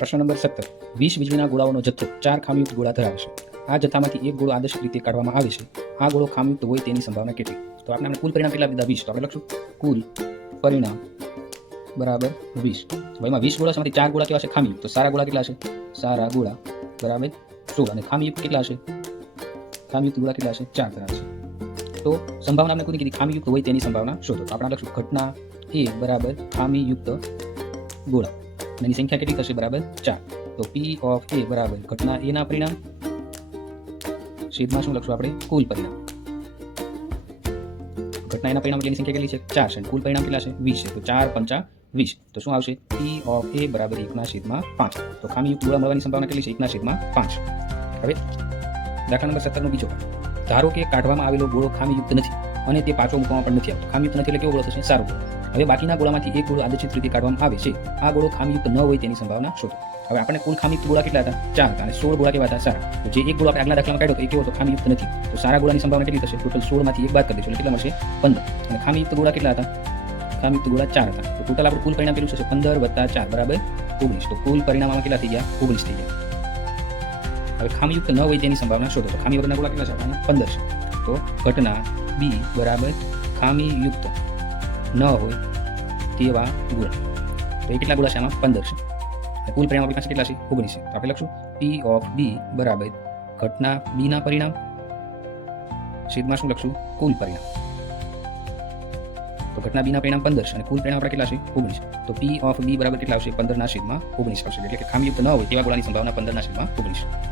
પ્રશ્ન નંબર 17 20 વીજળીના ગોળાઓનો જથ્થો 4 ખામીયુક્ત ગોળા ધરાવે છે. આ જથ્થામાંથી એક ગોળો આદર્શ રીતે કાઢવામાં આવે છે. આ ગોળો ખામીયુક્ત હોય તેની સંભાવના કેટલી? તો આપણે કુલ પરિણામ કેટલા દીધા? 20. તો આપણે લખશું કુલ પરિણામ બરાબર 20. હવે એમાં 20 ગોળા માંથી 4 ગોળા કેવા છે? ખામીયુક્ત. તો સારા ગોળા કેટલા છે? સારા ગોળા બરાબર 16 અને ખામીયુક્ત કેટલા છે? ખામીયુક્ત ગોળા કેટલા છે? 4 ધરાવે છે. તો સંભાવના આપણે કોની કીધી? ખામીયુક્ત હોય તેની સંભાવના શોધો. તો આપણે લખશું ઘટના A બરાબર ખામીયુક્ત ગોળા. એની સંખ્યા કેટલી થશે? બરાબર 4. તો P of A બરાબર ઘટના A ના પરિણામ છેદમાં શું લખશું આપણે? કુલ પરિણામ. ઘટના એના પરિણામ એની સંખ્યા કેટલી છે? 4 છે. કુલ પરિણામ કેટલા છે? 20 છે. તો 4 પંચા 20. તો શું આવશે? P of A બરાબર 1/5. તો ખામીયુક્ત ગોળા મળવાની સંભાવના કેટલી છે? 1/5. હવે દાખલા નંબર 17 નો બીજો ધારો કે કાઢવામાં આવેલો ગોળો ખામીયુક્ત નથી અને તે પાછો મૂકવામાં પણ નથી આવતો. ખામીયુક્ત નથી એટલે કેવો ગોળો થશે? સારો ગોળો. હવે બાકીના ગોળામાંથી એક ગોળો આદર્શિત રીતે કાઢવામાં આવે છે. આ ગોળો ખામીયુક્ત ન હોય તેની સંભાવના શોધો. હવે આપણે કુલ ખામીયુક્ત ગોળા કેટલા હતા? 4 હતા અને 16 ગોળા કેવા હતા? સારા. તો જે એક ગોળો આપણે આગલા દાખલામાં કાઢ્યો તો એ કેવો હતો? ખામીયુક્ત નથી. તો સારા ગોળાની સંભાવના કેટલી થશે? ટોટલ 16 માંથી એક બાદ કરી દઈશું એટલે કેટલા મળશે? 15. અને ખામીયુક્ત ગોળા કેટલા હતા? ખામીયુક્ત ગોળા 4 હતા. તો ટોટલ આપણું કુલ પરિણામ કેટલું થશે? 15 + 4 બરાબર 19. તો કુલ પરિણામ આમાં કેટલા થઈ ગયા? 19 થઈ ગયા. હવે ખામીયુક્ત ન હોય તેની સંભાવના શોધો. તો ખામી વગરના ગોળા કેટલા છે? 15 છે. તો ઘટના B બરાબર ખામીયુક્ત ન હોય તેવા ગોળા. તો એ કેટલા ગોળા છે? આમાં 15 છે. કુલ પરિણામ આપણી પાસે કેટલા છે? 19 છે. તો આપણે લખશું P of B બરાબર ઘટના B ના પરિણામ છેદમાં શું લખશું? કુલ પરિણામ. તો ઘટના B ના પરિણામ 15 છે અને કુલ પરિણામ આપણા કેટલા છે? 19. તો P of B બરાબર કેટલા આવશે? 15 ના છેદમાં 19 આવશે. એટલે કે ખામીયુક્ત ન હોય તેવા ગોળાની સંભાવના 15 ના છેદમાં 19.